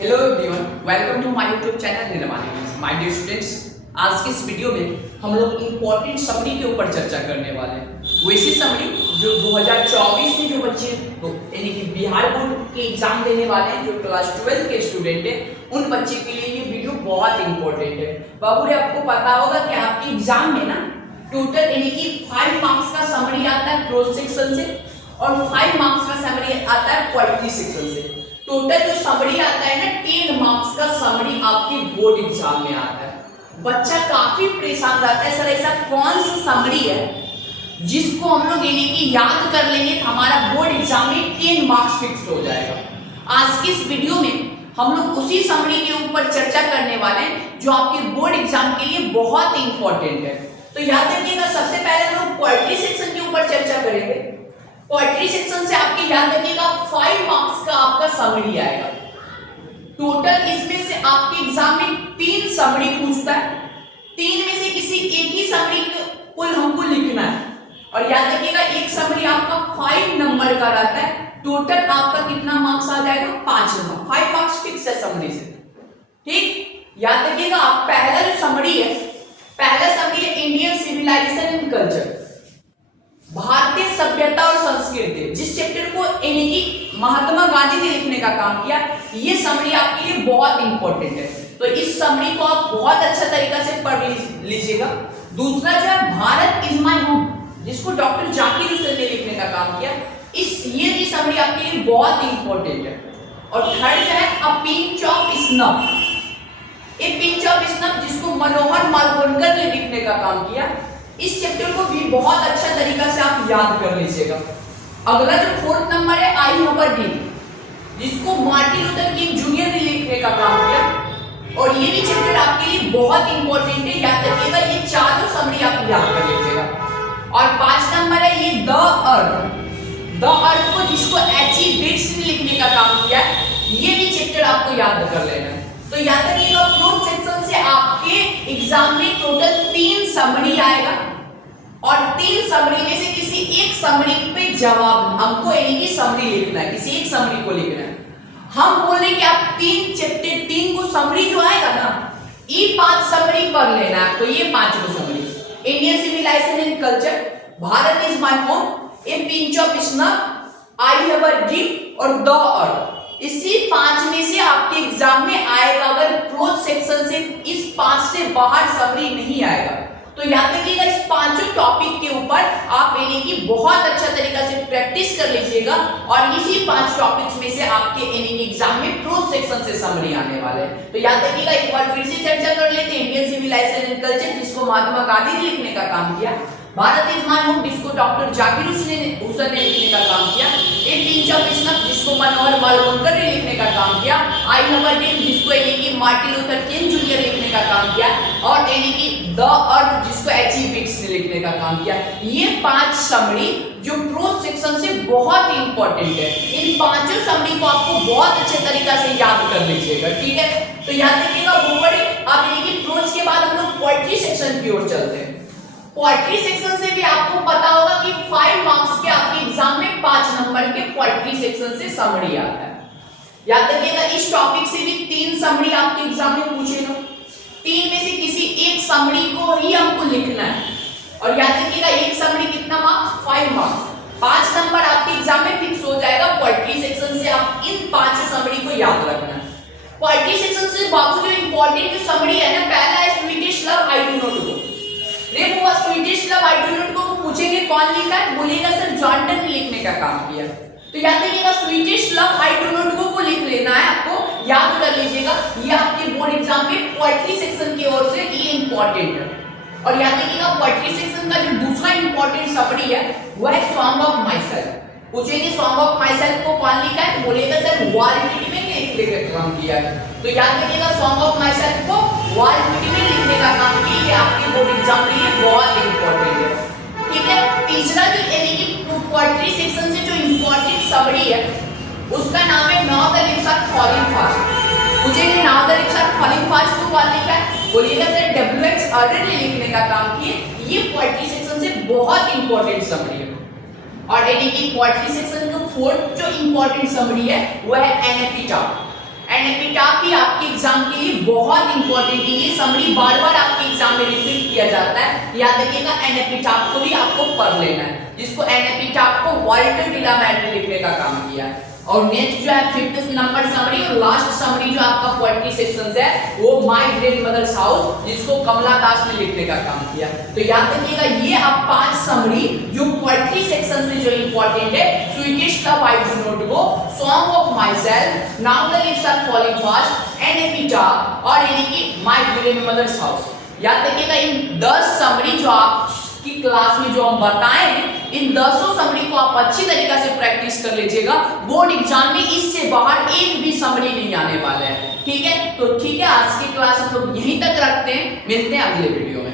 Hello everyone, welcome to my YouTube channel Nirman. My dear students, आज के इस video में हम लोग इम्पोर्टेंट समरी के ऊपर चर्चा करने वाले हैं। वैसी समरी जो 2024 में जो बच्चे यानी कि बिहार बोर्ड के एग्जाम देने वाले हैं, जो क्लास 12 के स्टूडेंट हैं, उन बच्चे के लिए ये वीडियो बहुत इंपॉर्टेंट है। बाबू रे, आपको पता होगा कि आपके एग्जाम में ना टोटल यानी कि 5 मार्क्स का समरी आता है प्रोज सेक्शन से और 5 मार्क्स का समरी आता है पोएट्री सेक्शन से। टोटल जो समरी आता है ना 10 मार्क्स का समरी आपके बोर्ड एग्जाम में आता है। बच्चा काफी परेशान रहता है, सर ऐसा कौन सा समरी है जिसको हम लोग यानी कि याद कर लेंगे तो हमारा बोर्ड एग्जाम में 10 मार्क्स फिक्स हो जाएगा। आज के इस वीडियो में हम लोग उसी समरी के ऊपर चर्चा करने वाले हैं जो आपके बोर्ड एग्जाम के लिए बहुत इंपॉर्टेंट है। तो याद रखिएगा, सबसे पहले हम लोग पोएट्री सेक्शन के ऊपर चर्चा करेंगे। पोएट्री सेक्शन से आपके याद रखिएगा 5 मार्क्स का आपका समरी आएगा। टोटल इसमें से आपके एग्जाम में 3 समरी पूछता है। 3 में से किसी एक ही समरी को हमको लिखना है और याद रखिएगा एक समरी आपका 5 नंबर का रहता है। टोटल आपका कितना मार्क्स आ जाएगा? 5 नंबर। 5 मार्क्स फिक्स है समरी से। ठीक, याद रखिएगा। आप पहला जो समरी है, पहला समरी है इंडियन सिविलाइजेशन एंड कल्चर, भारतीय सभ्यता और संस्कृति, जिस चैप्टर को यानी कि महात्मा गांधी ने लिखने का काम किया। ये समरी आपके लिए बहुत इंपॉर्टेंट है, तो इस समरी को आप बहुत अच्छा तरीका से पढ़ लीजिएगा। दूसरा जो है भारत इज माय होम, जिसको डॉक्टर जाकिर हुसैन ने लिखने का काम किया। ये भी समरी आपके लिए बहुत इंपॉर्टेंट है। और थर्ड जो है a pinch of snuff, A pinch of snuff, जिसको मनोहर मालवणकर ने लिखने का काम किया। इस चैप्टर को भी बहुत अच्छा तरीका से आप याद कर लीजिएगा। अगला जो 4th नंबर है आई हैव अ ड्रीम, जिसको मार्टिन लूथर किंग जूनियर ने लिखने का काम किया। और ये भी चैप्टर आपके लिए बहुत इंपॉर्टेंट है, याद रखिएगा। ये चारों समरी आप याद कर लीजिएगा। और 5 नंबर है ये द अर्थ को, जिसको एच.ई. बिट्स ने लिखने का काम किया। ये भी चैप्टर आपको याद कर लेना है। तो याद रखिएगा प्रोज सेक्शन से आपके एग्जाम में टोटल 3 समरी आएगा और 3 समरी में से किसी एक समरी पे जवाब हमको यानी कि समरी लिखना है, किसी एक समरी को लिखना है। हम बोल रहे कि आप 3 चैप्टर 3 को समरी जो आएगा ना, ये 5 समरी पढ़ लेना है आपको। ये 5 को summary, Indian civilisation and culture, Bharat is my home, a pinch of snuff, I have a dream और द अर्थ। इसी 5 में से आपके एग्जाम में आएगा। अगर प्रोज सेक्शन से इस 5 से बाहर समरी नहीं आएगा तो याद रखिएगा इस 5 टॉपिक के ऊपर आप यानी कि बहुत अच्छा तरीका से प्रैक्टिस कर लीजिएगा और इसी 5 टॉपिक्स में से आपके यानी कि एग्जाम में प्रोज सेक्शन से समरी आने वाले हैं। तो याद रखिएगा, एक बार फिर से चर्चा कर लेते हैं। इंडियन सिविलाइजेशन एंड कल्चर, जिसको महात्मा गांधी ने लिखने का काम किया। भारत इज माय होम, जिसको डॉक्टर जाकिर हुसैन ने लिखने का काम किया। ए पिंच ऑफ स्नफ, जिसको मनोहर मालवणकर ने लिखने का काम किया। आई हैव अ ड्रीम, जिसको यानी कि मार्टिन लूथर किंग जूनियर लिखने का काम किया। और यानी कि द अर्थ, जिसको एच.ई. बिट्स ने लिखने का काम किया। ये 5 समरी जो प्रोज सेक्शन से बहुत इंपॉर्टेंट है। इन 5 समरी को आपको बहुत अच्छे तरीका से याद कर लीजिएगा। ठीक है, तो याद रखिएगा। आप यानी कि प्रोज के बाद हम लोग पोएट्री सेक्शन की ओर चलते हैं। पोएट्री सेक्शन से भी आपको पता होगा कि 5 मार्क्स के आपके एग्जाम में 5 नंबर के पोएट्री सेक्शन से समरी आता है। याद रखिएगा, इस टॉपिक से भी 3 समरी आपके एग्जाम में पूछेगा। 3 में से किसी एक समरी को ही हमको लिखना है और याद रखिएगा एक समरी कितना मार्क्स? 5 मार्क्स। 5 नंबर आपके एग्जाम में फिक्स हो जाएगा। पोएट्री सेक्शन से आप इन 5 समरी को याद रखना है। पोएट्री सेक्शन से बाबू जो इंपॉर्टेंट जो समरी है ना, पहला है sweetest love I do not go. वो sweetest love I do not go को पूछेंगे कौन लिखा है, बोलेगा सर जॉर्डन ने लिखने का काम किया। तो याद रखिएगा sweetish love I do not go को लिख लेना है आपको, याद कर लीजिएगा। ये आपके बोर्ड एग्जाम में पोएट्री सेक्शन की ओर से ये इंपॉर्टेंट है। और याद रखिएगा पोएट्री सेक्शन का जो दूसरा इंपॉर्टेंट समरी है वो है सॉन्ग ऑफ माय सेल्फ। पूछेंगे सॉन्ग ऑफ माय सेल्फ को कौन लिखा है, बोलेगा सर वाल्मीकि ने लिखने का काम किया है। तो याद रखिएगा सॉन्ग ऑफ माय सेल्फ को वाल्मीकि ने लिखने का काम किया। ये आपके बोर्ड एग्जाम के लिए बहुत इंपॉर्टेंट है। ठीक है, तीसरा जो यानी कि पोएट्री सेक्शन से जो इंपॉर्टेंट समरी है उसका नाम है now the lips are falling fast. पूछेंगे now the lips are falling fast को कौन लिखा है, बोलिएगा सर डब्ल्यू.एच. ऑर्डर ने लिखने का काम किए। ये पोएट्री सेक्शन से बहुत इंपॉर्टेंट समरी है। और यानी कि पोएट्री सेक्शन का 4th जो इंपॉर्टेंट समरी है वो है एन.ए.पी. एंड एपिटाफ भी आपके एग्जाम के लिए बहुत इंपॉर्टेंट है। ये समरी बार बार आपके एग्जाम में रिपीट किया जाता है, याद रखिएगा। एन एपिटाफ को भी आपको पढ़ लेना है, जिसको एन एपिटाफ को वाल्टर डिलामेड ने लिखने का काम किया है। और नेक्स्ट जो है 5th नंबर समरी और लास्ट समरी जो आपका पोएट्री सेक्शन है वो माय ग्रेट मदर्स हाउस, जिसको कमला दास ने लिखने का काम किया। तो याद रखिएगा ये आप 5 समरी जो पोएट्री सेक्शन से जो इंपॉर्टेंट है, sweetest love I do not go, song of myself, now the leaves are falling fast, an epitaph और यानी कि माय ग्रेट मदर्स हाउस। याद रखिएगा इन 10 समरी जो आपकी क्लास में जो हम बताएं, इन 10 समरी को आप अच्छी तरीके से प्रैक्टिस कर लीजिएगा। बोर्ड एग्जाम में इससे बाहर एक भी समरी नहीं आने वाला है, ठीक है। तो ठीक है, आज की क्लास हम लोग यहीं तक रखते हैं, मिलते हैं अगले वीडियो में।